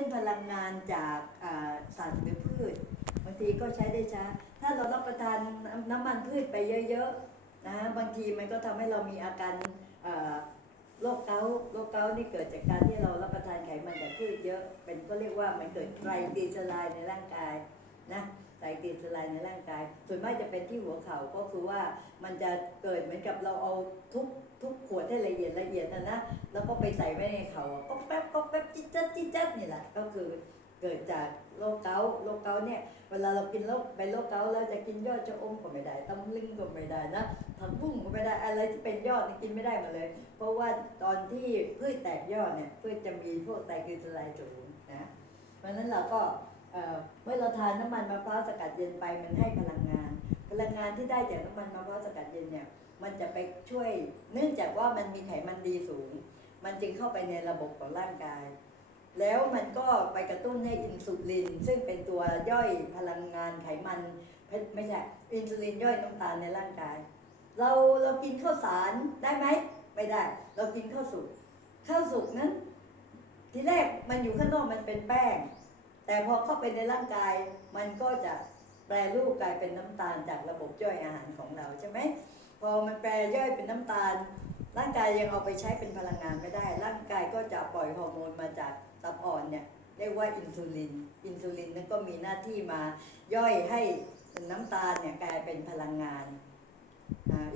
ช่นพลังงานจากอ่าสัตว์หรือพืชบางทีก็ใช้ได้ช้า ถ้าเรารับประทานน้ำมันพืชไปเยอะๆนะบางทีมันก็ทำให้เรามีอาการโรคเกาต์โรคเกาต์นี่เกิดจากการที่เรารับประทานไขมันจากพืชเยอะ เป็นก็เรียกว่ามันเกิดไตรกลีเซอไรด์ในร่างกายนะ ไตรกลีเซอไรด์ในร่างกาย ส่วนมากจะเป็นที่หัวเข่าก็คือว่ามันจะเกิดเหมือนกับเราเอาทุกทุกขวดให้ละเอียดละเอียดนะนะแล้วก็ไปใส่ไว้ในเขาอะก็แป๊บก็แป๊บจิ๊ดจัดจิ๊ดจัดนี่แหละก็คือเกิดจากโรคเกาต์โรคเกาต์เนี่ย เวลาเรากินโรคเป็นโรคเกาต์แล้วจะกินยอดชะอมก็ไม่ได้ตำลึงก็ไม่ได้นะผักบุ้งก็ไม่ได้อะไรที่เป็นยอดนี่กินไม่ได้มาเลย เพราะว่าตอนที่พืชแตกยอดเนี่ยพืชจะมีพวกไตรกลีเซอไรด์สูงนะเพราะนั้นเราก็ เมื่อเราทานน้ำมันมะพร้าวสกัดเย็นไปมันให้พลังงาน พลังงานที่ได้จากน้ำมันมะพร้าวสกัดเย็นเนี่ยมันจะไปช่วย เนื่องจากว่ามันมีไขมันดีสูง มันจึงเข้าไปในระบบของร่างกาย แล้วมันก็ไปกระตุ้นให้อินซูลิน ซึ่งเป็นตัวย่อยพลังงานไขมันไม่ไม่ใช่อินซูลินย่อยน้ำตาลในร่างกาย เราเรากินข้าวสารได้ไหมไม่ได้ เรากินข้าวสุกข้าวสุกนั้น ทีแรกมันอยู่ข้างนอกมันเป็นแป้ง แต่พอเข้าไปในร่างกายมันก็จะแปรรูปกลายเป็นน้ำตาลจากระบบย่อยอาหารของเราใช่ไหมพอมันแปรย่อยเป็นน้ำตาล ร่างกายยังเอาไปใช้เป็นพลังงานไม่ได้ ร่างกายก็จะปล่อยฮอร์โมนมาจากตับอ่อนเนี่ยเรียกว่าอินซูลิน อินซูลินนั้นก็มีหน้าที่มาย่อยให้น้ำตาลเนี่ยกลายเป็นพลังงาน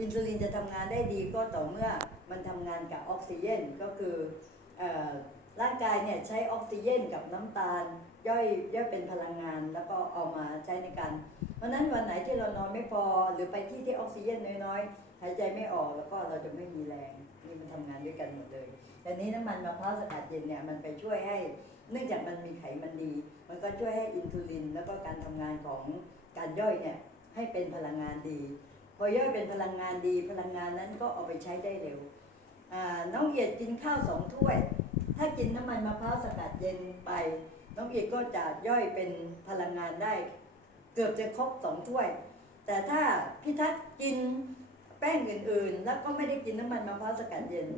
อินซูลินจะทำงานได้ดีก็ต่อเมื่อมันทำงานกับออกซิเจนก็คืออ ร่างกายเนี่ยใช้ออกซิเจนกับน้ำตาล ย่อยย่อยเป็นพลังงานแล้วก็เอามาใช้ในการ เพราะนั้นวันไหนที่เรานอนไม่พอหรือไปที่ที่ออกซิเจนน้อยๆหายใจไม่ออกแล้วก็เราจะไม่มีแรงนี่มันทำงานด้วยกันหมดเลยแต่นี้น้ำมันมะพร้าวสกัดเย็นเนี่ยมันไปช่วยให้ เนื่องจากมันมีไขมันดี มันก็ช่วยให้อินซูลิน แล้วก็การทำงานของการย่อยเนี่ยให้เป็นพลังงานดี พอย่อยเป็นพลังงานดี พลังงานนั้นก็เอาไปใช้ได้เร็วน้องเอียดกินข้าวสองถ้วย ถ้ากินน้ำมันมะพร้าวสกัดเย็นไป น้องเอีกก็จะย่อยเป็นพลังงานได้ เกือบจะครบสองถ้วย แต่ถ้าพี่ทัศกินแป้งอื่นๆ แล้วก็ไม่ได้กินน้ำมันมะพร้าวสกัดเย็น